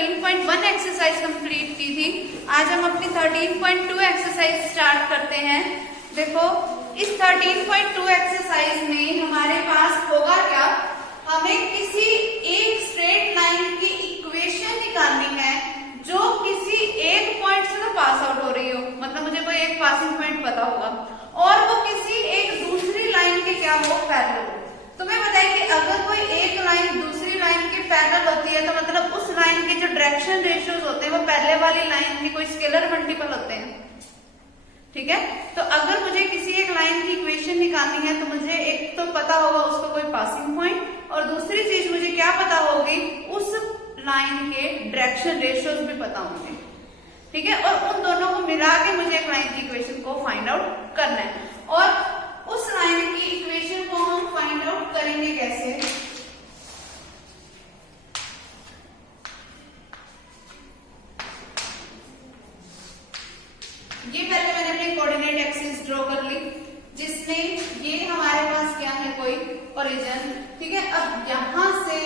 13.1 exercise complete की थी। आज हम अपनी 13.2 एक्सरसाइज स्टार्ट करते हैं। देखो इस 13.2 एक्सरसाइज में हमारे पास होगा क्या, हमें किसी एक स्ट्रेट लाइन की इक्वेशन निकालनी है जो किसी एक पॉइंट से तो पास आउट हो रही हो, मतलब मुझे कोई एक पासिंग पॉइंट पता होगा और वो किसी एक दूसरी लाइन के क्या हो, पैरेलल हो। तुम्हें बताइए कि अगर कोई एक लाइन दूसरी लाइन के पैरेलल होती है तो मतलब उस लाइन के जो डायरेक्शन रेशियोज होते हैं वो पहले वाली लाइन के कोई स्केलर मल्टीपल होते हैं। ठीक है, तो अगर मुझे किसी एक लाइन की इक्वेशन निकालनी है तो मुझे एक तो पता होगा उसका कोई पासिंग पॉइंट और दूसरी चीज मुझे क्या पता होगी, उस लाइन के डायरेक्शन रेशियोज भी पता होंगे। ठीक है, और उन दोनों को मिला के मुझे एक लाइन की इक्वेशन को फाइंड आउट करना है। और उस लाइन की इक्वेशन को हम फाइंड आउट करेंगे कैसे, ये पहले मैंने अपनी कोऑर्डिनेट एक्सिस ड्रॉ कर ली जिसमें ये हमारे पास क्या है, कोई ओरिजिन। ठीक है, अब यहां से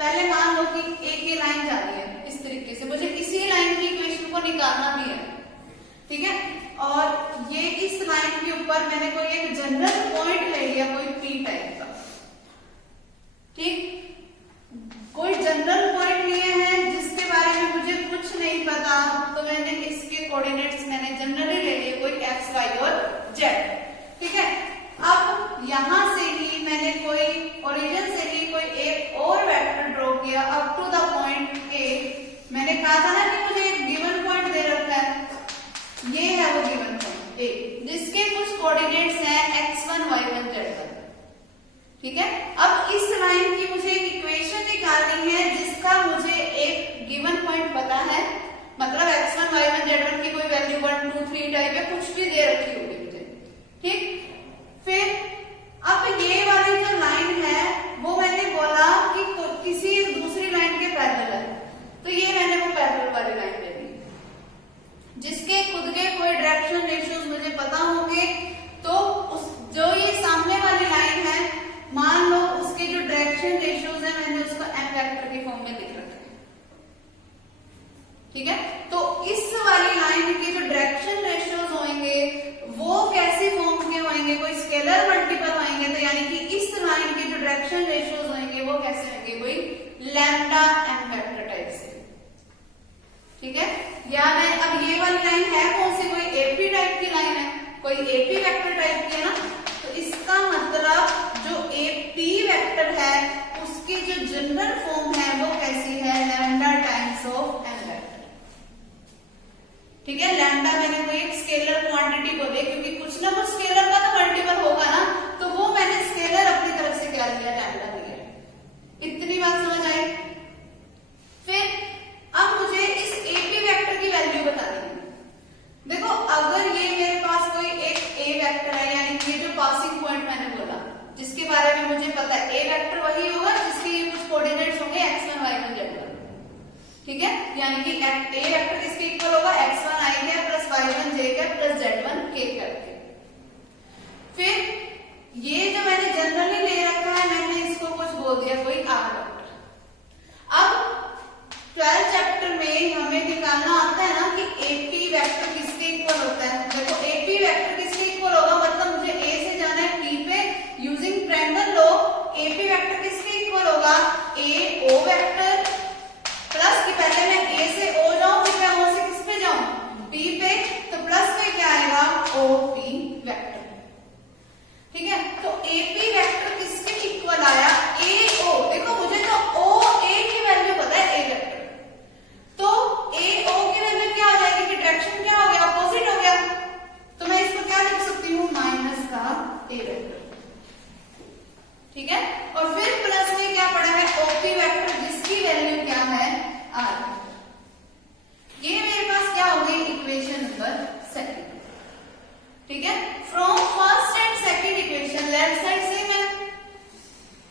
पहले मान लो कि एक ये लाइन जा रही है इस तरीके से, मुझे इसी लाइन की इक्वेशन को निकालना भी है। ठीक है, और ये इस लाइन के ऊपर मैंने कोई एक जनरल पॉइंट ले लिया, कोई पी टाइप का। ठीक, कोई जनरल पॉइंट लिए हैं जिसके बारे में मुझे कुछ नहीं पता, तो मैंने इसके कोऑर्डिनेट्स मैंने जनरली ले लिए, कोई एक्स वाई और जेड। ठीक है, अब यहां से ही मैंने कोई ओरिजिन से ही कोई एक और वेक्टर ड्रॉ किया up to the point A. मैंने कहा था ना कि मुझे एक गिवन पॉइंट दे रखा है, ये है वो गिवन पॉइंट ए जिसके कुछ कोऑर्डिनेट्स हैं x1 y1 z1। ठीक है, अब इस लाइन की मुझे एक इक्वेशन निकालनी है जिसका मुझे एक गिवन पॉइंट पता है, मतलब x1 y1 z1 की कोई वैल्यू 1 2 3 टाइप है, कुछ भी दे रखी होगी मुझे। ठीक, फिर अब ये वाली जो लाइन है वो मैंने बोला कि किसी दूसरी लाइन के पैरेलल है, तो ये मैंने वो पैरेलल वाली लाइन ले ली जिसके खुद के कोई डायरेक्शन रेशियोज मुझे पता होंगे। तो उस जो ये सामने वाली लाइन है, मान लो उसके जो डायरेक्शन रेशियोज है मैंने उसको m वेक्टर के फॉर्म में लिख रखा है। ठीक है, तो इस वाली लाइन के जो डायरेक्शन रेशियोज होंगे वो कैसे फॉर्म के होंगे, कोई स्केलर मल्टीपल होंगे, तो यानी कि इस लाइन के जो डायरेक्शन रेशियोज होंगे वो कैसे होंगे, कोई लैम्डा m वेक्टर टाइप से। ठीक है, या मैं अब ये वाली लाइन है कौन सी, कोई एपी टाइप की लाइन है, कोई एपी वेक्टर टाइप की है ना, तो इसका मतलब जो एपी वेक्टर है उसकी जो जनरल फॉर्म है वो कैसी है, lambda times of M vector. ठीक है, लैम्डा मैंने कोई एक स्केलर क्वांटिटी को दे, क्योंकि कुछ ना कुछ स्केलर का तो मल्टीपल होगा ना, तो वो मैंने स्केलर अपनी तरफ से क्या लिया, लैम्डा लिया। इतनी बात समझ आई। फिर अब मुझे इस एपी वेक्टर की वैल्यू बतानी है। देखो अगर ये मेरे पास कोई एक ए वेक्टर है, यानी कि ये जो पासिंग पॉइंट मैंने बोला जिसके बारे में मुझे पता है, ए वेक्टर वही होगा जिसके ये कुछ कोऑर्डिनेट्स होंगे x1 y1 z1। ठीक है, यानी कि ए वेक्टर किसके इक्वल होगा, x1 i के प्लस y1 j के प्लस z1 k करके। फिर ये जो मैंने जनरली ले रखा है मैंने इसको कुछ बोल दिया, कोई आर वेक्टर। अब 12 चैप्टर में हमें निकालना आता है ना कि एपी वेक्टर किसके इक्वल होता है। देखो एपी वेक्टर किसके इक्वल होगा, मतलब मुझे ए से जाना है पी पे using triangle law. AP vector किसके इक्वल होगा, ए ओ वेक्टर प्लस की पहले मैं ए से ओ जाऊं फिर मैं ओ से किस पे जाऊं, पी पे, तो प्लस में क्या आएगा, ओ पी वेक्टर। ठीक है, तो एपी वेक्टर किसके इक्वल आया, ए ओ। देखो मुझे तो ओ ए की वैल्यू पता है, ए वेक्टर, तो ए ओ की वैल्यू क्या हो जाएगी कि डायरेक्शन क्या हो गया, अपोजिट हो गया, तो मैं इसको क्या लिख सकती हूँ, माइनस का ए वेक्टर। ठीक है, और फिर प्लस में क्या पड़ा है, ओपी वेक्टर जिसकी वैल्यू क्या है, आर। ये मेरे पास क्या हो गई, इक्वेशन नंबर सेकंड। ठीक है, from first and second equation left side same है,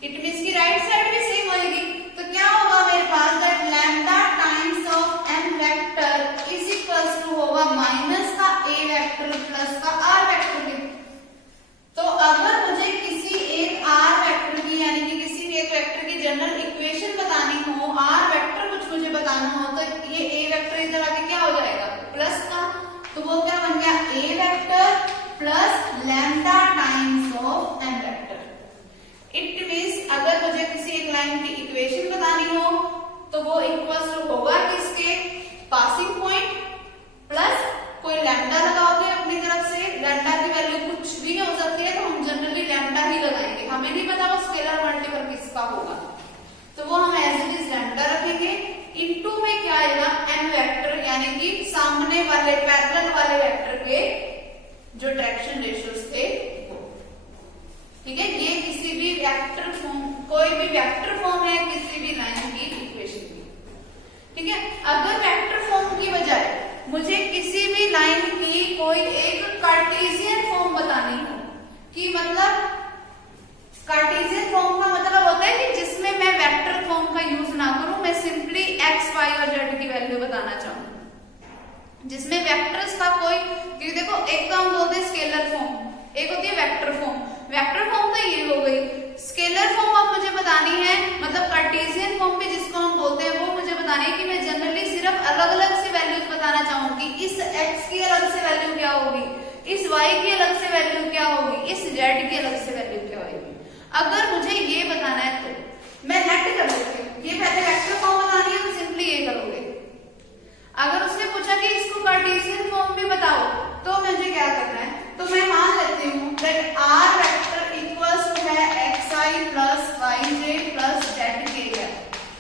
इट मींस की राइट साइड भी सेम होगी, तो क्या होगा मेरे पास, that lambda times of m vector is equals to होगा माइनस का a वेक्टर प्लस का r वेक्टर की। तो अगर मुझे किसी एक r वेक्टर की यानी कि किसी एक वेक्टर की जनरल इक्वेशन बतानी हो, r वेक्टर कुछ मुझे बताना हो तो ये ए वेक्टर इधर आके क्या हो जाएगा प्लस का, तो वो क्या बन गया A vector plus lambda times of N vector. It means अगर मुझे किसी एक लाइन की इक्वेशन बतानी हो तो वो इक्वल्स टू होगा किसके पासिंग पॉइंट प्लस कोई लैम्डा लगाओगे अपनी तरफ से, लैम्डा की वैल्यू कुछ भी हो सकती है तो हम जनरली लैम्डा ही लगाएंगे, हमें नहीं पता वो स्केलर मल्टीपल किसका होगा, तो वो हम एज इट इज लैम्डा रखेंगे। इनटू में क्या आएगा एन वेक्टर, यानी कि सामने वाले पैरेलल वाले वेक्टर के जो डायरेक्शन रेशियोज थे वो। ठीक है, ये किसी भी वेक्टर फॉर्म, कोई भी वेक्टर फॉर्म है किसी भी लाइन की इक्वेशन की। ठीक है, अगर वेक्टर फॉर्म की बजाय मुझे किसी भी लाइन की कोई एक कार्टेशियन फॉर्म बतानी हो, कि मतलब कार्टेशियन फॉर्म का मतलब होता है कि जिसमें मैं वेक्टर फॉर्म का यूज ना करूं, मैं सिंपली एक्स वाई और जेड की वैल्यू बताना चाहूं, जिसमें वेक्टर्स का कोई, क्योंकि देखो एक तो हम बोलते हैं स्केलर फॉर्म, एक होती है वेक्टर फॉर्म। वेक्टर फॉर्म तो ये हो गई, स्केलर फॉर्म अब मुझे बतानी है, मतलब कार्टेशियन फॉर्म भी जिसको हम बोलते हैं वो मुझे बतानी है कि मैं जनरली सिर्फ अलग अलग से वैल्यूज बताना चाहूंगी, इस x की अलग से वैल्यू क्या होगी, इस y की अलग से वैल्यू क्या होगी, इस z की अलग से वैल्यू क्या होगी। अगर मुझे ये बताना है तो मैं नेट कर लेती हूँ, ये पहले वेक्टर फॉर्म बतानी है तो सिंपली ये करोगे। अगर उसने पूछा कि इसको कार्टेशियन फॉर्म भी बताओ तो मुझे क्या करना है, तो मैं मान लेती हूँ that r vector equals to है xi plus yj plus zk,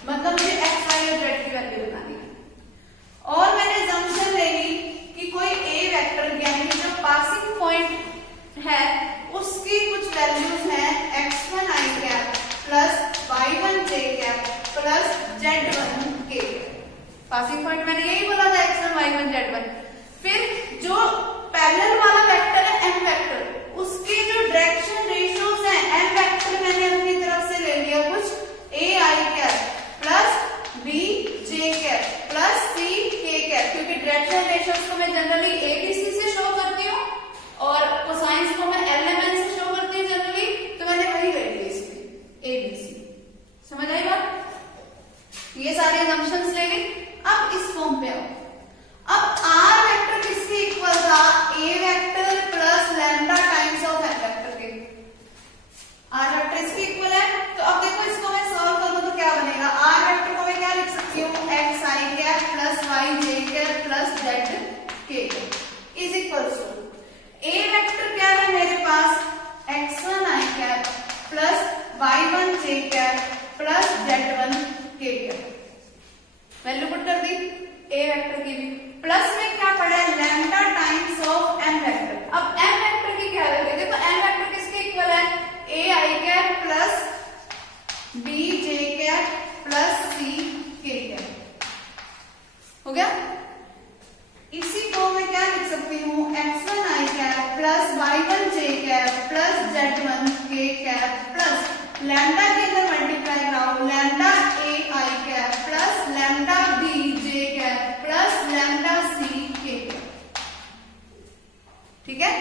मतलब मुझे x y और z की वैल्यू बतानी है। और मैंने जंक्शन लेनी कि कोई a वेक्टर यानी कि जो पासिंग पॉइंट है उसकी कुछ वैल्यूज हैं x1 i cap plus y1 j cap plus z1 k। Passing point मैंने यही बोला था x1 y1 z1। फिर जो पैरेलल वाला वेक्टर है m वेक्टर, उसके जो डायरेक्शन रेशियोज हैं m वेक्टर मैंने अपनी तरफ से ले लिया कुछ a i cap plus b j cap plus c k cap, क्योंकि डायरेक्शन रेशियोज को मैं जनरली abc से शो करती हूँ और कोसाइंस को मैं lmn से शो करती हूँ जनरली, तो मैंने वही ले लिया इसमें abc। समझ आई बात? ये सारे असम्पशंस ले ली। अब इस फॉर्म पे आओ, अब r वेक्टर किसके इक्वल था, a vector plus lambda times of n vector के, r वेक्टर इसके इक्वल है। तो अब देखो इसको मैं सॉल्व करूं तो क्या बनेगा, r वेक्टर को मैं क्या लिख सकती हूँ x i cap plus y j cap plus z k is equal to a vector क्या है मेरे पास x1 i cap plus y1 j cap plus z1 k cap, value put कर दी a वेक्टर की भी, प्लस में क्या पड़ा है lambda times of m vector. अब m वेक्टर की क्या वैल्यू, देखो m वेक्टर किसके इक्वल है a i cap plus b j cap plus c k cap, हो गया। इसी को मैं क्या लिख सकती हूँ x1 i cap plus y1 j cap plus z1 k cap plus lambda के अंदर मल्टीप्लाई कराओ lambda a i cap plus lambda b j cap plus lambda c k cap. ठीक है,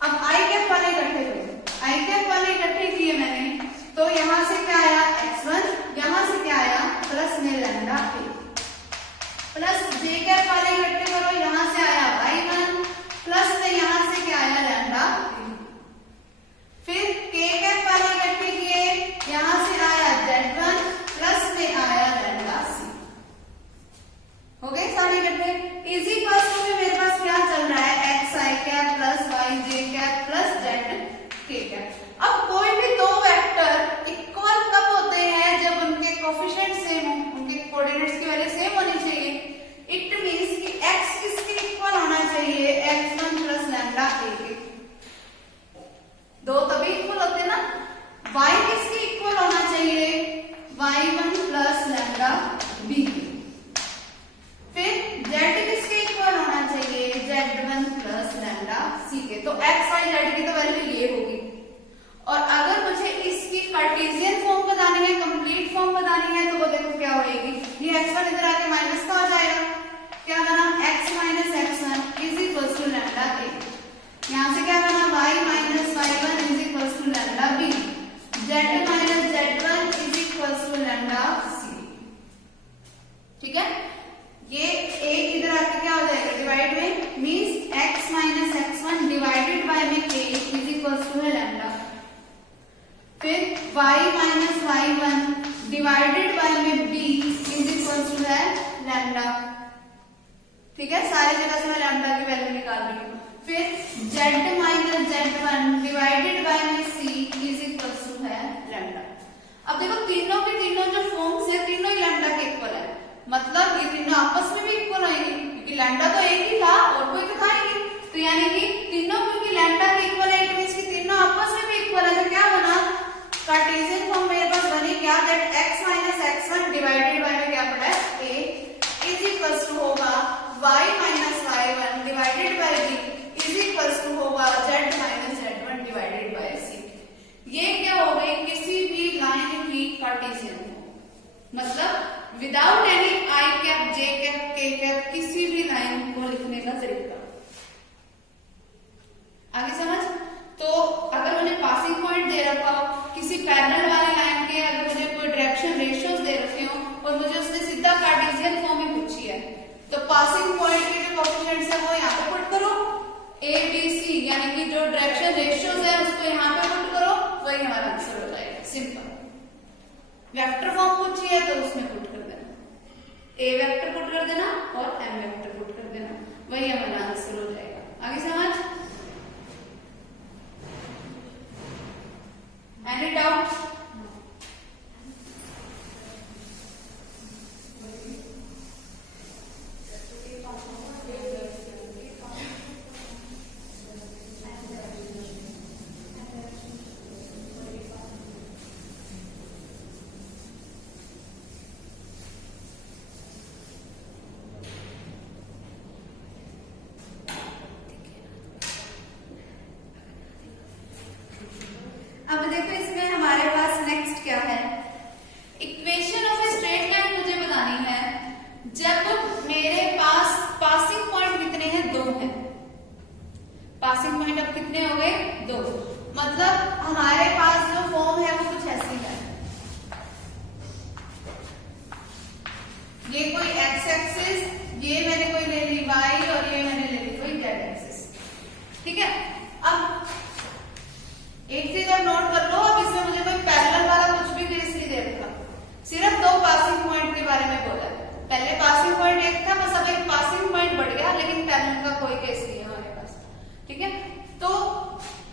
अब i कैप वाले इकट्ठे करो, i कैप वाले इकट्ठे किए मैंने, तो यहां से क्या आया x1, यहां से क्या आया प्लस में lambda a, plus j cap वाले इकट्ठे करो, यहां से आया y1 प्लस में यहां से क्या आया लैम्डा a। फिर k कैप वाले इकट्ठे किए, यहां से आया z1 प्लस में आया लैम्डा c, हो गए सारे इकट्ठे। इजी क्वेश्चन में मेरे पास क्या चल रहा है x i cap plus y j cap plus z k cap. अब कोई भी दो वेक्टर इक्वल कब होते हैं, जब उनके कोएफिशिएंट सेम हो, उनके कोऑर्डिनेट्स की वैल्यू सेम होनी चाहिए। इट मींस कि x किसके इक्वल होना चाहिए x1 प्लस लैम्डा a के, दो तभी इक्वल होते ना। y किसके इक्वल होना चाहिए y1 प्लस लैम्डा b के। फिर z किसके इक्वल होना चाहिए z1 प्लस लैम्डा c के। तो x y z की तो वैल्यू ये होगी। और अगर मुझे इसकी कार्टेशियन फॉर्म बतानी है, कंप्लीट फॉर्म बतानी है, तो वो देखो क्या होगी, ये x1 इधर आके माइनस का हो जाएगा, क्या बना x minus x1 is equal to lambda a, यहाँ से क्या बना y minus y1 is equal to lambda b, z minus z1 is equal to lambda c। Lambda, ठीक है, सारी जगह से मैं लैम्डा की वैल्यू निकाल रही हूँ। फिर z minus z1 divided by में c इज इक्वल टू है लैम्डा। अब देखो तीनों के तीनों जो फॉर्म्स है तीनों ही लैम्डा के इक्वल है, मतलब ये तीनों आपस में भी इक्वल होंगे क्योंकि लैम्डा तो एक ही था और कोई तो था ही, तो यानी कि तीनों क्योंकि लैम्डा के इक्वल है इट मींस कि तीनों आपस में भी इक्वल है। तो क्या बना, कार्टेशियन फॉर्म मेरे पास बनी क्या, that x minus x1 divided by में क्या पड़ा है a इज इक्वल टू होगा y minus y1 divided by b is equal to होगा z minus z1 divided by c। ये क्या हो गई, किसी भी लाइन की कार्टेशियन फॉर्म, मतलब without any i cap j cap k cap किसी भी लाइन को लिखने का तरीका। आगे समझ। तो अगर मुझे पासिंग पॉइंट दे रखा हो किसी पैरेलल वाली लाइन के, अगर मुझे कोई डायरेक्शन रेशियोज दे रखे हो और मुझे उसने सीधा कार्टेशियन फॉर्म में पूछी है, तो पासिंग पॉइंट के जो कोएफिशिएंट्स है वो यहाँ पे पुट करो, a b c यानी कि जो डायरेक्शन रेशियोज है उसको यहाँ पे पुट करो, वही हमारा आंसर हो जाएगा। सिंपल। वेक्टर फॉर्म पूछी है तो उसमें पुट कर देना, a वेक्टर पुट कर देना और m वेक्टर पुट कर देना, वही हमारा आंसर हो जाएगा। आगे समझ। Any doubts? अब देखो इसमें हमारे पास नेक्स्ट क्या है, equation of a straight line मुझे बतानी है जब मेरे पास पासिंग पॉइंट कितने हैं, 2 हैं। पासिंग पॉइंट अब कितने हो गए, 2, मतलब हमारे पास जो फॉर्म है वो कुछ ऐसी है, ये कोई x एक्सिस, ये मैंने कोई ले ली y और ये मैंने ले ली कोई z एक्सिस, ठीक है। अब एक चीज आप नोट कर लो, अब इसमें मुझे कोई पैरेलल वाला कुछ भी केस नहीं दे रखा, सिर्फ 2 पासिंग पॉइंट के बारे में बोला है। पहले पासिंग पॉइंट एक था, बस अब एक पासिंग पॉइंट बढ़ गया, लेकिन पैरेलल का कोई केस नहीं है हमारे पास, ठीक है। तो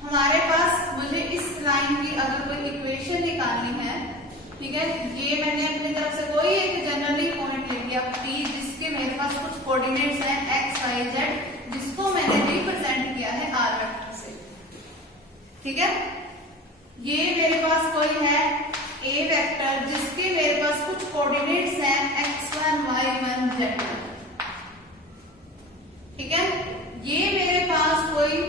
हमारे पास मुझे इस लाइन की अगर कोई इक्वेशन निकालनी है, ठीक है, ये मैंने अपनी तरफ से कोई एक जनरली पॉइंट ले लिया P, जिसके मेरे पास कुछ कोऑर्डिनेट्स हैं x y z, जिसको मैंने रिप्रेजेंट किया है r वेक्टर से, ठीक है। ये मेरे पास कोई है a वेक्टर जिसके मेरे पास कुछ कोऑर्डिनेट्स हैं x1 y1 z1, ठीक है। ये मेरे पास कोई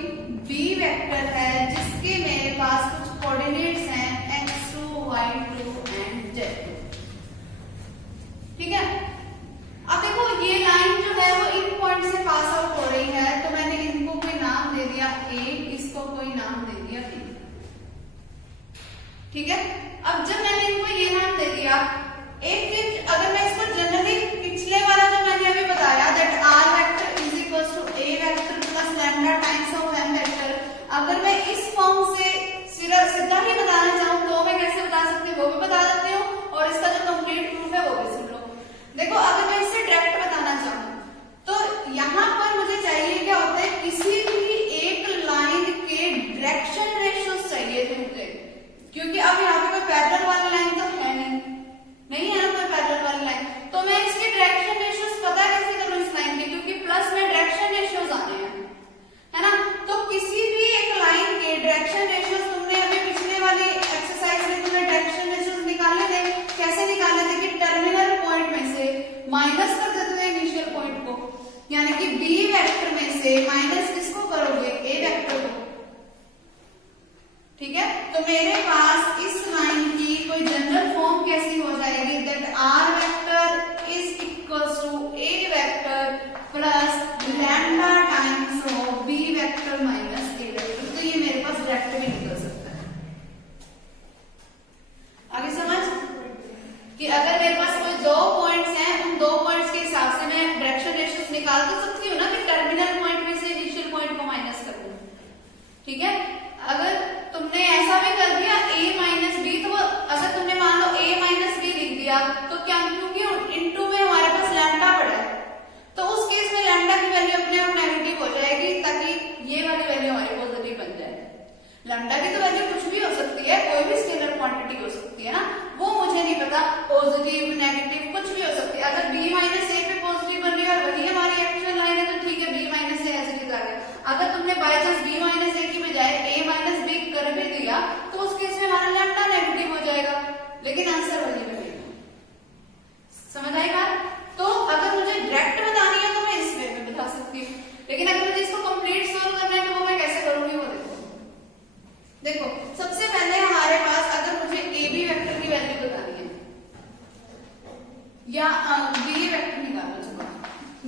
b वेक्टर है जिसके मेरे पास कुछ कोऑर्डिनेट्स हैं x2 y2 एंड z2, ठीक है। अब देखो ये लाइन जो है वो इन पॉइंट से पास आउट हो रही है, तो मैंने इनको कोई नाम दे दिया a, इसको कोई नाम दे दिया b, ठीक है। अब जब मैंने इनको ये नाम दे दिया, एक चीज अगर मैं इसको जनरली पिछले वाला जो मैंने अभी बताया that r vector is equal to a vector plus lambda times of m vector, अगर मैं इस फॉर्म से सीधा ही बताना चाहूँ तो मैं कैसे बता सकती हूँ, वो भी बता देती हूँ, और इसका जो कंप्लीट प्रूफ है वो भी सुन लो। देखो अगर मैं इससे डायरेक्ट बताना चाहूँ तो यहाँ पर मुझे चाहिए क्या होता है, किसी भी एक लाइन के डायरेक्शन रेशियोज चाहिए थे मुझे, क्योंकि अब यहाँ पे कोई पैरेलल वाली लाइन तो है नहीं है ना कोई पैरेलल वाली लाइन, तो मैं इसके डायरेक्शन रेशियोज पता कैसे करूँ इस लाइन के, क्योंकि प्लस में डायरेक्शन रेशियोज आने हैं, है ना। तो किसी भी एक लाइन के डायरेक्शन रेशियोज, तुमने अभी पिछले वाली एक्सरसाइज में तुमने डायरेक्शन रेशियोज निकाले थे, कैसे निकाले थे कि टर्मिनल पॉइंट में से माइनस कर देते थे इनिशियल पॉइंट को, यानी कि b वेक्टर में से माइनस किसको करोगे, a वेक्टर को, ठीक है। तो मेरे पास इस लाइन की कोई जनरल फॉर्म कैसी हो जाएगी, that r vector is equal to a vector plus lambda times of b vector minus a vector, तो ये मेरे पास डायरेक्ट भी निकल सकता है। आगे समझ कि अगर मेरे पास कोई 2 पॉइंट्स हैं, उन 2 पॉइंट्स के हिसाब से मैं डायरेक्शन रेशियोज निकाल तो सकती हूँ ना, कि टर्मिनल पॉइंट में से इनिशियल पॉइंट को माइनस कर दूं, ठीक है। अगर तुमने ऐसा भी कर दिया a माइनस b, तो अगर तुमने मान लो a माइनस b लिख दिया तो क्या, क्योंकि इनटू में हमारे पास लैम्डा पड़ा है, लैम्डा की तो वैल्यू कुछ भी हो सकती है, कोई भी स्केलर क्वांटिटी हो सकती है ना, वो मुझे नहीं पता, पॉजिटिव नेगेटिव कुछ भी हो सकती है। अगर b माइनस ए पे पॉजिटिव बन रही है और वही हमारी एक्चुअल लाइन है तो ठीक है, b माइनस ए ऐसे लिखा गया। अगर तुमने बाय चांस b माइनस ए की बजाय a माइनस b कर भी दिया तो उस केस में हमारा लैम्डा नेगेटिव हो जाएगा, लेकिन आंसर वही बनेगा। समझ आएगा? तो अगर मुझे डायरेक्ट बतानी है तो मैं इस वे में बता सकती हूँ, लेकिन अगर मुझे इसको कंप्लीट सोल्व करना है तो वो मैं कैसे करूंगी वो देखो। सबसे पहले हमारे पास अगर मुझे ए बी वेक्टर की वैल्यू बतानी है या बी वेक्टर निकालो, चलो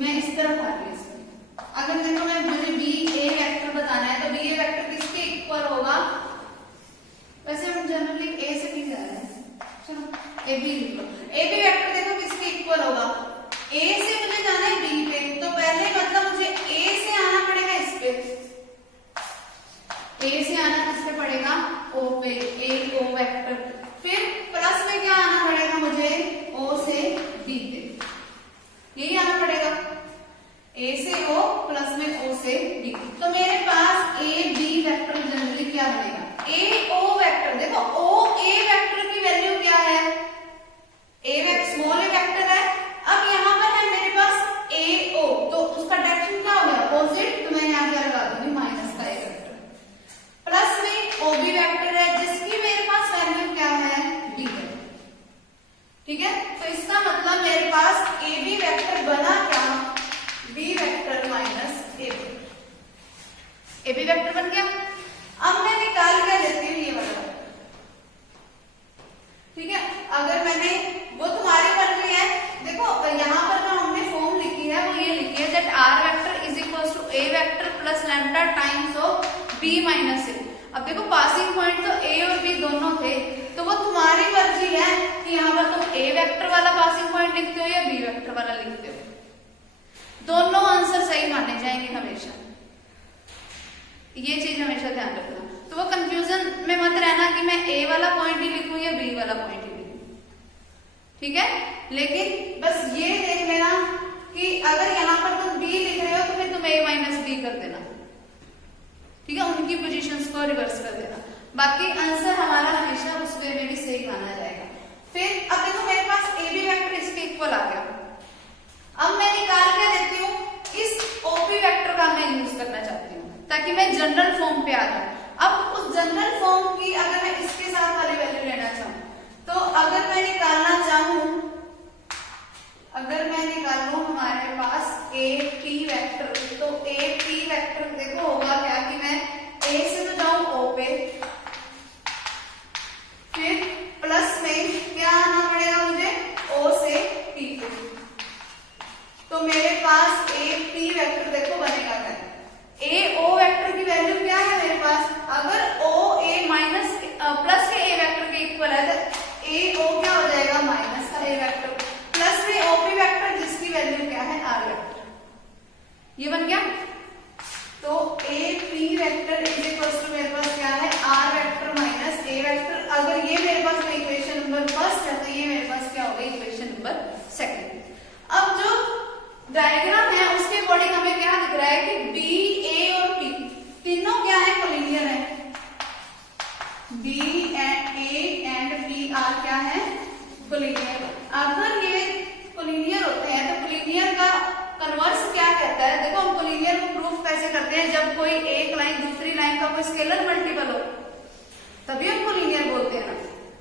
मैं इस तरफ आ रही हूँ। अगर देखो मैं मुझे बी ए वेक्टर बताना है तो बी ए वेक्टर किसके इक्वल होगा? वैसे हम जनरली ए से भी जा रहे हैं, चलो ए बी लिख लो। ए बी वेक्टर देखो किसके इक्वल होगा? ए से मुझे जाना है बी पे, तो पहले मतलब मुझे ए से आना पड़ेगा इस पे, ए से आना किस पे पड़ेगा? ओ पे, ए ओ वेक्टर। फिर प्लस में क्या आना पड़ेगा मुझे? ओ से डी पे, यही आना पड़ेगा, ए से ओ प्लस में ओ से डी। तो मेरे पास ए बी वेक्टर जनरली क्या बनेगा? ए ओ वेक्टर। देखो ओ ए वेक्टर की वैल्यू क्या है? ए वेक्टर स्मॉल ए वेक्टर है। अब यहाँ पर है मेरे पास ए ओ, तो उसका डायरेक्शन क्या हो गया? अपोजिट, तो मैं यहाँ क्या लगा दूंगी? माइनस का ए वेक्टर। प्लस में ओ बी वेक्टर है जिसकी मेरे पास वैल्यू क्या है? बी है। ठीक है, तो इसका मतलब मेरे पास ए बी वेक्टर बना क्या? B vector minus A B. A B vector बन गया। अब मैं निकाल के लेती हूँ ये वाला, ठीक है। अगर मैंने वो तुम्हारी मर्जी है, देखो यहाँ पर जो हमने फॉर्म लिखी है वो ये लिखी है that R vector is equal to A vector plus lambda times of B minus A. अब देखो पासिंग पॉइंट तो ए और बी दोनों थे, तो वो तुम्हारी मर्जी है कि यहाँ पर तुम ए वेक्टर वाला पासिंग पॉइंट लिखते हो या बी वेक्टर वाला लिखते हो, दोनों आंसर सही माने जाएंगे हमेशा, ये चीज हमेशा ध्यान रखना। तो वो कंफ्यूजन में मत रहना कि मैं ए वाला पॉइंट ही लिखूं या बी वाला पॉइंट ही लिखूं, ठीक है। लेकिन बस ये देख लेना कि अगर यहाँ पर तुम बी लिख रहे हो तो फिर तुम ए माइनस बी कर देना, ठीक है, उनकी पोजीशंस को रिवर्स कर देना, बाकी आंसर हमारा हमेशा उस वे में भी सही माना जाएगा। फिर अब देखो मेरे पास ए बी वेक्टर इसके इक्वल आ गया। अब मैं निकाल के देती हूँ इस ओपी वेक्टर का मैं यूज करना चाहती हूँ ताकि मैं जनरल फॉर्म पे आ जाऊं। अब उस जनरल फॉर्म की अगर मैं इसके साथ वाली वैल्यू लेना चाहूँ तो अगर मैं निकालना चाहूँ, अगर मैं निकालूं हमारे पास ए पी वेक्टर, तो ए पी वेक्टर देखो होगा क्या कि मैं ए से तो जाऊं ओ पे, फिर प्लस में क्या आना पड़ेगा मुझे? ओ से पी पे, तो मेरे पास ए पी वेक्टर देखो बनेगा क्या? ए ओ वेक्टर की वैल्यू क्या है मेरे पास? अगर ओ ए माइनस प्लस के ए वेक्टर के इक्वल है तो ए ओ क्या हो जाएगा? माइनस का ए वेक्टर प्लस में ओ पी वेक्टर जिसकी वैल्यू क्या है? आर वेक्टर, ये बन गया। तो A P vector is equal to मेरे पास क्या है? R vector minus A vector. अगर ये मेरे पास इक्वेशन नंबर फर्स्ट है तो ये मेरे पास क्या होगा? Equation number second. अब जो डायग्राम है उसके अकॉर्डिंग हमें क्या दिख रहा है कि बी ए और पी तीनों क्या है? कोलिनियर है। B and A and P R क्या है? कोलिनियर। अगर ये कोलिनियर होते हैं तो कोलिनियर का कन्वर्स क्या कहता है? देखो हम कोलिनियर को प्रूफ कैसे करते हैं? जब कोई एक लाइन दूसरी लाइन का कोई स्केलर मल्टीपल हो तभी हम कोलिनियर बोलते हैं ना,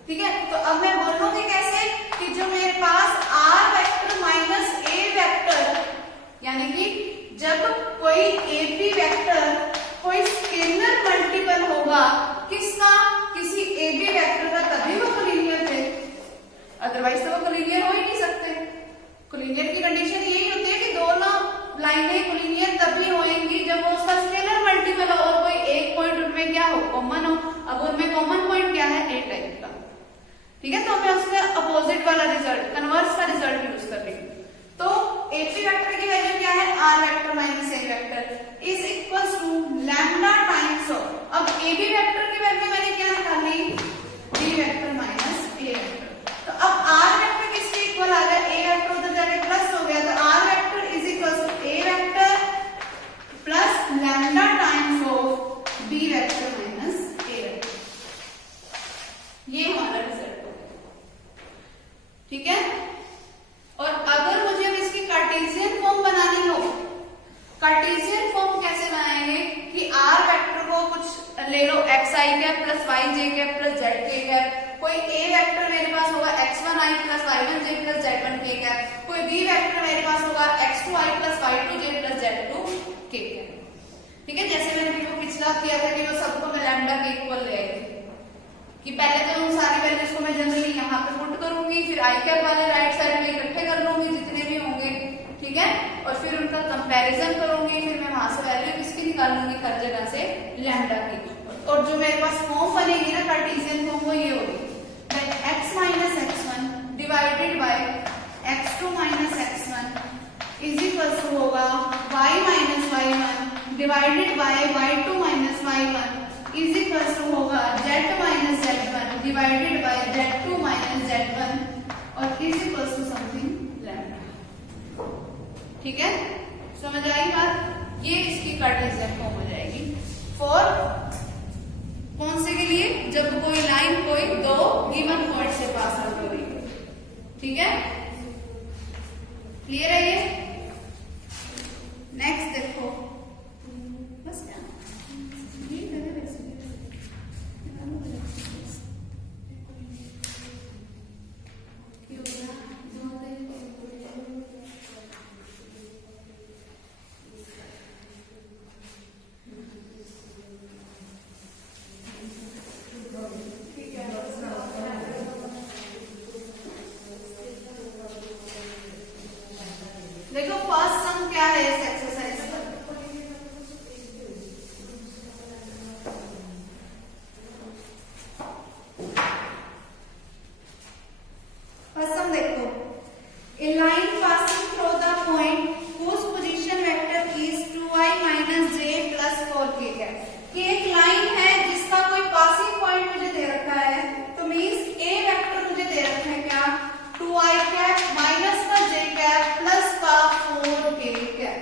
ठीक है। तो अब मैं बोलूंगी कैसे कि जो मेरे पास R vector minus A vector, यानी कि जब कोई ए पी वेक्टर कोई स्केलर मल्टीपल होगा किसका? किसी ए बी वेक्टर का, तभी वो कोलिनियर थे, अदरवाइज तो वो कोलिनियर हो ही नहीं सकते। कोलिनियर की कंडीशन यही होती है कि दोनों लाइनें कोलिनियर तभी होंगी जब वो उसका स्केलर मल्टीपल हो और कोई एक पॉइंट उनमें क्या हो? कॉमन हो। अब उनमें कॉमन पॉइंट क्या है? ए टाइप का, ठीक है। तो मैं उसका अपोजिट वाला रिजल्ट, कन्वर्स का रिजल्ट यूज कर रही हूँ। तो ए पी वेक्टर की वैल्यू क्या है? R vector minus A vector is equal to lambda times of, अब ए बी वेक्टर की वैल्यू मैंने क्या निकाली? B vector minus A vector. तो अब आर वेक्टर किसके इक्वल आ गया? ए वेक्टर उधर जाके प्लस हो गया, तो R vector is equal to A vector plus lambda times of B vector minus A ठीक है। और अगर मुझे अब इसकी कार्टेशियन फॉर्म बनानी हो, कार्टेशियन फॉर्म कैसे बनाएंगे कि आर वेक्टर को कुछ ले लो xi cap plus yj cap plus zk cap, कोई a वेक्टर मेरे पास होगा x1i plus y1j plus z1k cap, कोई b वेक्टर मेरे पास होगा x2i plus y2j plus z2k cap. ठीक है, जैसे मैंने बिल्कुल पिछला किया था कि वो सबको मैं लैम्डा के इक्वल ले आई थी कि पहले तो उन सारी वैल्यूज को मैं जनरली यहाँ पे पुट करूंगी, फिर आई कैप वाले राइट साइड में इकट्ठे कर लूंगी जितने भी होंगे, ठीक है, और फिर उनका कंपैरिजन करूंगी, फिर मैं वहां से वैल्यू किसकी निकालूंगी हर जगह से लैम्डा की, और जो मेरे पास फॉर्म बनेगी ना कार्टेशियन फॉर्म वो ये होगी x minus x1 divided by x2 minus x1 is equal to होगा y minus y1 divided by y2 minus y1 is equal to होगा z minus z1 divided by z2 minus z1 और is equal to something lambda. ठीक है, समझ आई बात? ये इसकी Cartesian form हो जाएगी फॉर कौन से के लिए, जब कोई लाइन कोई दो गिवन पॉइंट से पास आउट हो रही है। ठीक है, क्लियर है ये? नेक्स्ट देखो, बस क्या देखो फर्स्ट सम क्या है इस एक्सरसाइज का, फर्स्ट सम देखो, a line passing through the point whose position vector is 2i minus j plus 4k है कि एक लाइन है जिसका कोई पासिंग पॉइंट मुझे दे रखा है, तो मींस a वेक्टर मुझे दे रखा है क्या 2i कैप माइनस का j कैप प्लस का 4k cap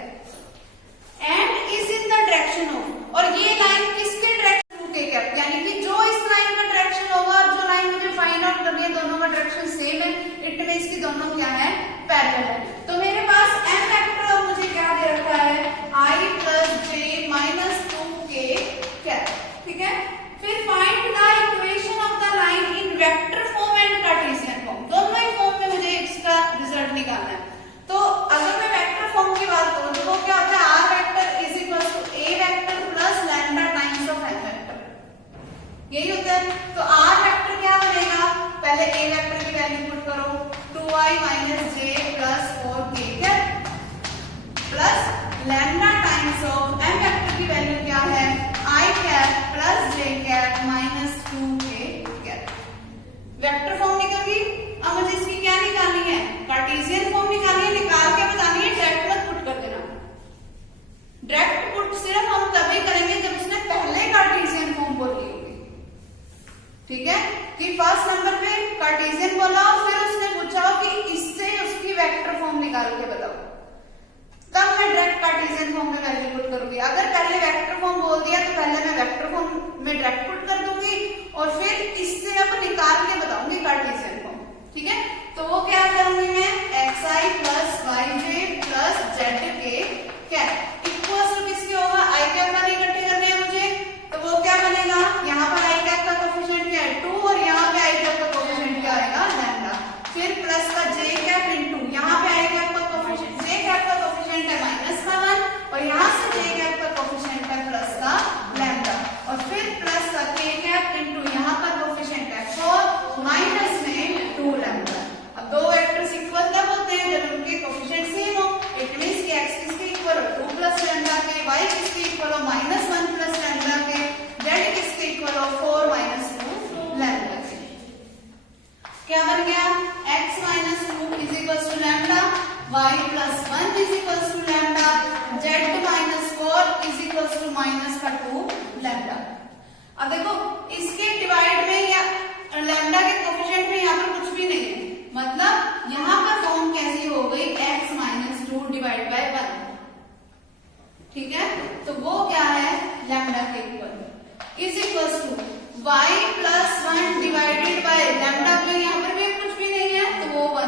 and is in the direction of, और ये लाइन किसके डायरेक्शन 2k कैप, यानी कि जो इस लाइन का डायरेक्शन होगा, जो लाइन मुझे फाइंड आउट करनी है दोनों का डायरेक्शन सेम है, इट मींस कि दोनों क्या है पैरेलल है। तो मेरे पास m वेक्टर अब मुझे क्या दे रखा है i plus j minus 2k cap. ठीक है, फिर find the equation of the line in vector form and Cartesian form, दोनों ही फॉर्म में मुझे इसका रिजल्ट निकालना है। तो अगर मैं वेक्टर फॉर्म की बात करूं तो वो क्या होता है r vector is equal to a vector plus lambda times of n vector, यही होता है। तो r वेक्टर क्या बनेगा, पहले a वेक्टर की वैल्यू पुट करो 2i minus j plus 4k cap plus lambda times of m vector की वैल्यू क्या है i cap plus j cap minus 2k cap. Vector form निकल गई। अब मुझे इसकी क्या निकालनी है, कार्टेशियन फॉर्म निकालनी है, निकाल के बतानी है, डायरेक्ट मत पुट कर देना। डायरेक्ट पुट सिर्फ हम तभी करेंगे जब उसने पहले कार्टेशियन फॉर्म बोल ली होगी। ठीक है, कि फर्स्ट नंबर पे कार्टेशियन बोला, फिर उसने पूछा कि इससे उसकी वेक्टर फॉर्म निकाल के बताओ, तब मैं डायरेक्ट कार्टेशियन फॉर्म में वैल्यू पुट करूंगी। अगर पहले वेक्टर फॉर्म बोल दिया तो पहले मैं वेक्टर फॉर्म में डायरेक्ट पुट कर दूंगी और फिर इससे अब निकाल के बताऊंगी कार्टेशियन फॉर्म। ठीक है, तो वो क्या करूंगी मैं xi plus yj plus zk cap equals to किसके होगा, i कैप वाले इकट्ठे करने हैं मुझे, तो वो क्या बनेगा, यहाँ पर i कैप का कोएफिशिएंट क्या है 2 और यहाँ पे i कैप का कोएफिशिएंट क्या आएगा लैम्डा, फिर प्लस का j कैप इनटू यहाँ पे i कैप का कोएफिशिएंट, j कैप का कोएफिशिएंट है माइनस का 1 और यहाँ से j कैप का कोएफिशिएंट है प्लस का लैम्डा, और फिर प्लस का k कैप इनटू यहाँ पर कोएफिशिएंट है 4 माइनस में 2 लैम्डा। अब दो वेक्टर्स इक्वल तब होते हैं जब उनके कोएफिशिएंट सेम हो, इट मींस कि x किसके इक्वल हो 2 प्लस लैम्डा के, y किसके इक्वल हो माइनस 1 प्लस लैम्डा के, z किसके इक्वल हो 4 माइनस 2 लैम्डा के। क्या बन गया, x minus 2 is equal to lambda, y plus 1 is equal to lambda, z minus 4 is equal to minus का 2 लैम्डा। अब देखो इसके डिवाइड में या लैम्डा के कोएफिशिएंट में यहाँ पर कुछ भी नहीं है, मतलब यहाँ पर फॉर्म कैसी हो गई x माइनस 2 डिवाइड बाय 1। ठीक है, तो वो क्या है लैम्डा के equal is equal to y plus 1 divided by lambda, में यहाँ पर भी कुछ भी नहीं है तो वो 1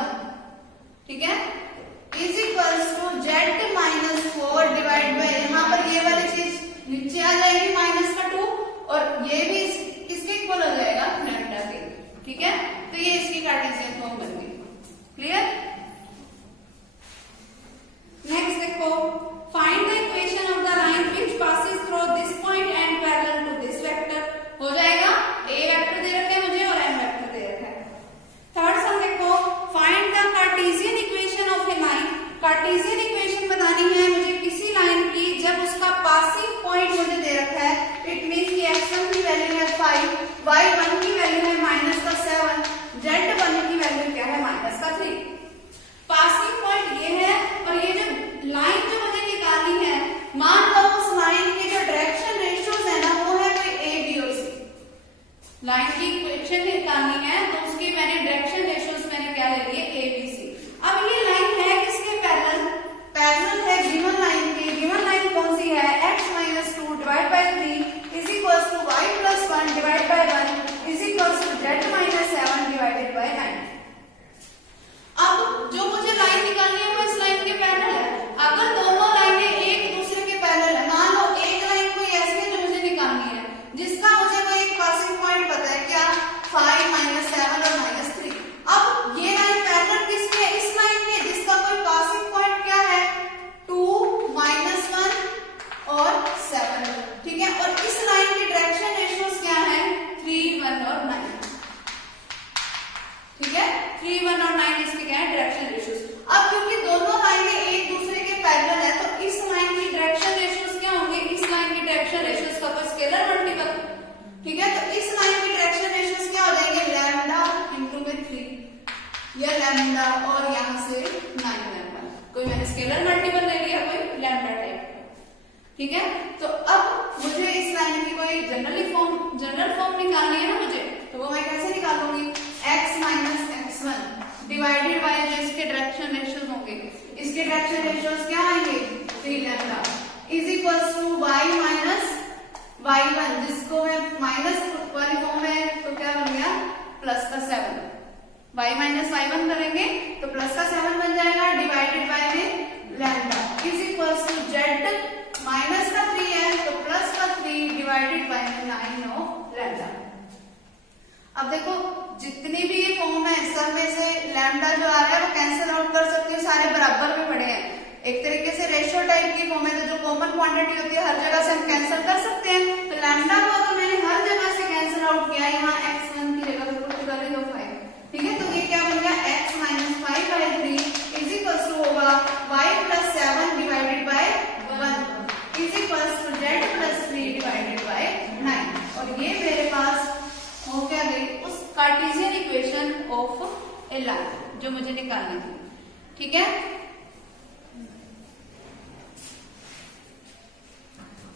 कार्टेशियन इक्वेशन बतानी है मुझे किसी लाइन की जब उसका पासिंग पॉइंट मुझे दे रखा है, इट मींस कि x1 की वैल्यू है 5, y1 की वैल्यू है -7, z1 की वैल्यू क्या है -3। पासिंग पॉइंट ये है और ये जो लाइन जो मुझे निकालनी है, मान लो उस लाइन के जो डायरेक्शन रेशियोज है ना वो है कोई a b और c। लाइन की इक्वेशन निकालनी है तो उसकी मैंने डायरेक्शन रेशियोज मैंने क्या ले लिए a b c। अब ये लाइन है किसके पैरेलल? पैरेलल है गिवन लाइन के। गिवन लाइन कौन सी है? x - 2 divide by 3 is equals to y + 1 divide by 1 is equals to z - 7 divided by 9। अब जो मुझे लाइन निकालनी है वो इस लाइन के पैरेलल है। अगर दोनों लाइनें एक दूसरे के पैरेलल है, मान लो एक लाइन कोई ऐसी है जो मुझे निकालनी है जिसका मुझे कोई एक पासिंग पॉइंट पता है, क्या 5 - 7 और -3। अब ये लाइन पैरेलल किसके? इस लाइन के जिसका कोई पासिंग पॉइंट क्या है 2 - 1 और 7, ठीक है। और इस लाइन के डायरेक्शन रेशियोज क्या है 3, 1 और 9, ठीक है। 3, 1 और 9 इसके क्या है डायरेक्शन रेशियोज। अब क्योंकि दोनों लाइनें एक दूसरे के पैरेलल है तो इस लाइन की डायरेक्शन रेशियोज क्या होंगे? इस लाइन की डायरेक्शन रेशियोज का कोई स्केलर मल्टीपल, ठीक है। तो इस लाइन की डायरेक्शन रेशियोज क्या हो जाएंगे लैम्डा इंटू में 3 या लैम्डा और यहाँ से 9 लैम्डा। कोई मैंने स्केलर मल्टीपल ले लिया कोई लैम्डा टाइप, ठीक है। तो अब मुझे इस लाइन की कोई जनरल फॉर्म निकालनी है ना मुझे, तो वो मैं कैसे निकालूंगी? x - x1 डिवाइडेड बाय जो इसके डायरेक्शन रेशियोज होंगे, इसके डायरेक्शन रेशियोज क्या आएंगे 3 lambda is equals to y - y1 जिसको मैं माइनस वाली फॉर्म है तो क्या बन गया +7। y - y1 करेंगे तो +7 बन जाएगा डिवाइडेड बाय में lambda is equals to z -3 है तो +3 डिवाइडेड बाय 9 लैम्डा। अब देखो जितनी भी ये फॉर्म है सब में से लैम्डा जो आ रहा है वो कैंसिल आउट कर सकती हूँ, सारे बराबर में पड़े हैं। एक तरीके से रेशियो टाइप की फॉर्म है तो जो कॉमन क्वांटिटी होती है हर जगह से हम कैंसिल कर सकते हैं। तो लैम्डा को अगर मैंने हर जगह से कैंसिल आउट किया, यहाँ x1 की जगह पे पुट कर लो 5, ठीक है। तो ये क्या बन गया x - 5/3 इज इक्वल्स टू होगा y + 7 divided by 1 is equals to z + 3 divided by 9। और ये मेरे पास हो क्या गई उस Cartesian equation of a line जो मुझे निकालनी थी, ठीक है।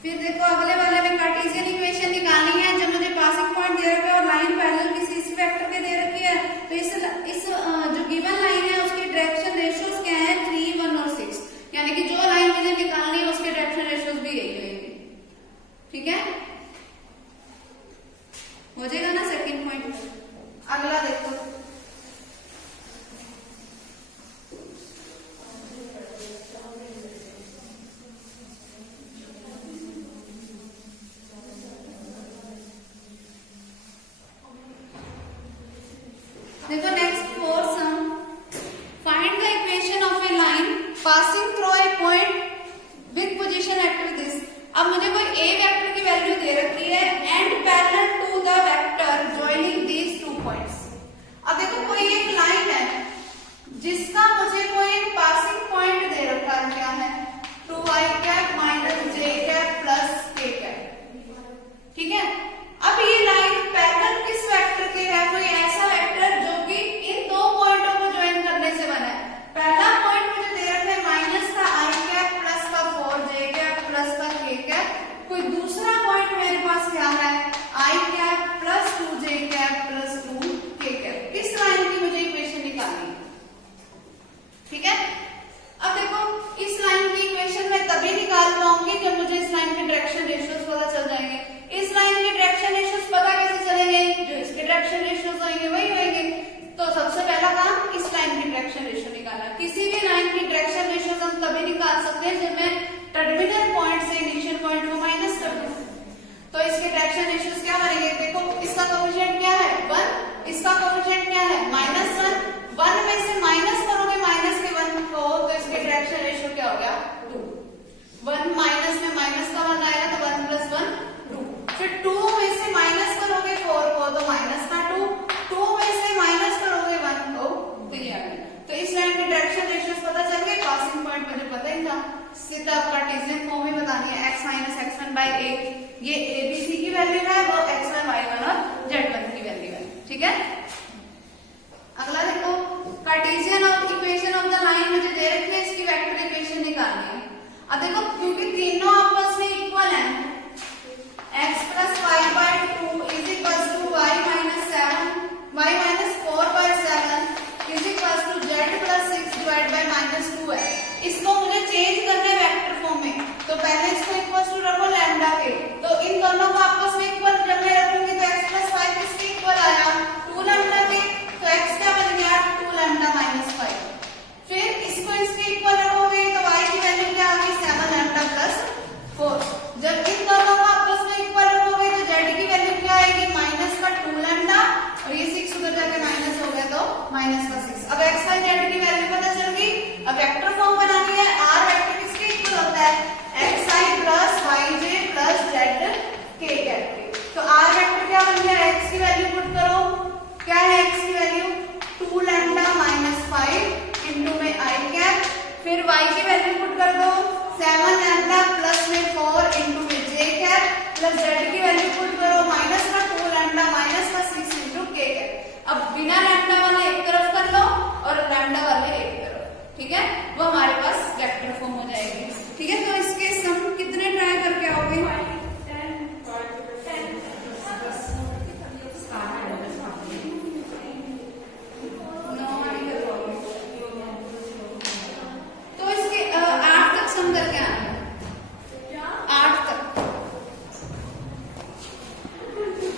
फिर देखो अगले वाले में कार्टेशियन इक्वेशन निकालनी है जब मुझे पासिंग पॉइंट दे रखा है और लाइन पैरेलल किसी इस वेक्टर के दे रखी है। तो इस जो गिवन लाइन है उसके डायरेक्शन रेशियोज क्या है 3, 1 और 6, यानी कि जो लाइन मुझे निकालनी है उसके डायरेक्शन रेशियोज भी यही रहेंगे, ठीक है। हो जाएगा ना सेकंड पॉइंट। अगला देखो next 4 sum find the equation of a line passing through a point with position at this. अब मुझे कोई a वेक्टर की वैल्यू दे रखी है and parallel to the vector joining these 2 points. अब देखो कोई एक लाइन है जिसका मुझे कोई एक पासिंग पॉइंट दे रखा है, क्या है 2i cap - j cap plus k cap, ठीक है। अब ये लाइन पैरेलल किस वेक्टर के है? कोई ऐसा वेक्टर जो कि इन 2 पॉइंटों को ज्वाइन करने से बना है। पहला पॉइंट मुझे दे रखा है माइनस का i कैप प्लस का 4j कैप प्लस का k कैप। कोई दूसरा पॉइंट मेरे पास क्या है i cap plus 2j cap plus 2k cap. इस लाइन की मुझे इक्वेशन निकालनी है, ठीक है। अब देखो इस लाइन की इक्वेशन मैं तभी निकाल पाऊंगी जब मुझे इस लाइन के डायरेक्शन रेशियोज पता चल जाएंगे। इस लाइन के डायरेक्शन रेशियोज पता कैसे चलेंगे? जो इसके डायरेक्शन रेशियोज होंगे वही होंगे। तो सबसे पहला काम इस लाइन की डायरेक्शन रेशियो निकालना। किसी भी लाइन की डायरेक्शन रेशियोज हम तभी निकाल सकते हैं जब मैं टर्मिनल पॉइंट से इनिशियल पॉइंट को माइनस कर दूं। तो इसके डायरेक्शन रेशियोज क्या बनेंगे? देखो इसका कोएफिशिएंट क्या है 1, इसका कोएफिशिएंट क्या है -1। 1 में से माइनस करोगे माइनस के 1 को तो इसके डायरेक्शन रेशियो क्या हो गया 2। 1 माइनस में माइनस का 1 आएगा तो 1 + 1 2। फिर 2 में से माइनस करोगे 4 को तो माइनस का 2। 2 में से माइनस करोगे 1 को तो ये आ गया। तो इस लाइन के डायरेक्शन रेशियोज पता चल गए, पासिंग पॉइंट ये एबीसी की वैल्यू है, वो x1 y1 और z1 की वैल्यू है। ठीक है, अगला देखो Cartesian of equation of the line मुझे दे रखी है, इसकी वेक्टर इक्वेशन निकालनी है। अब देखो क्योंकि तीनों आपस में इक्वल हैं, x plus Y by 2 is equal to y minus 7 y minus 4 by 7 is equal to z plus 6 divide by minus 2 है। इसको मुझे चेंज करना है वेक्टर फॉर्म में, तो पहले इसको इक्वल टू रखो लैम्डा के, तो इन दोनों को आपस में इक्वल जब मैं रखूंगी तो x प्लस वाई किसके इक्वल आया 2 लैम्डा के, तो x क्या बन गया 2 लैम्डा माइनस 5। फिर इसको इसके इक्वल रखोगे तो y की वैल्यू क्या आ गई 7 लैम्डा प्लस 4। जब इन दोनों को आपस में इक्वल रखोगे तो z की वैल्यू क्या आएगी माइनस का 2 लैम्डा, और ये 6 उधर जाके माइनस हो गया तो माइनस का 6। अब x y z की वैल्यू पता चल गई। अब वेक्टर फॉर्म बनानी है, r वेक्टर किसके इक्वल होता है xi plus yj plus zk capital. तो r वेक्टर क्या बन गया, x की वैल्यू पुट करो, क्या है x की वैल्यू 2 लैम्डा माइनस 5 इंटू में i कैप, फिर y की वैल्यू पुट कर दो 7 लैम्डा प्लस में 4 इंटू में j कैप, प्लस z की वैल्यू पुट करो माइनस का 2 लैम्डा माइनस का 6 इंटू k कैप। अब बिना लैम्डा वाला एक तरफ कर लो और लैम्डा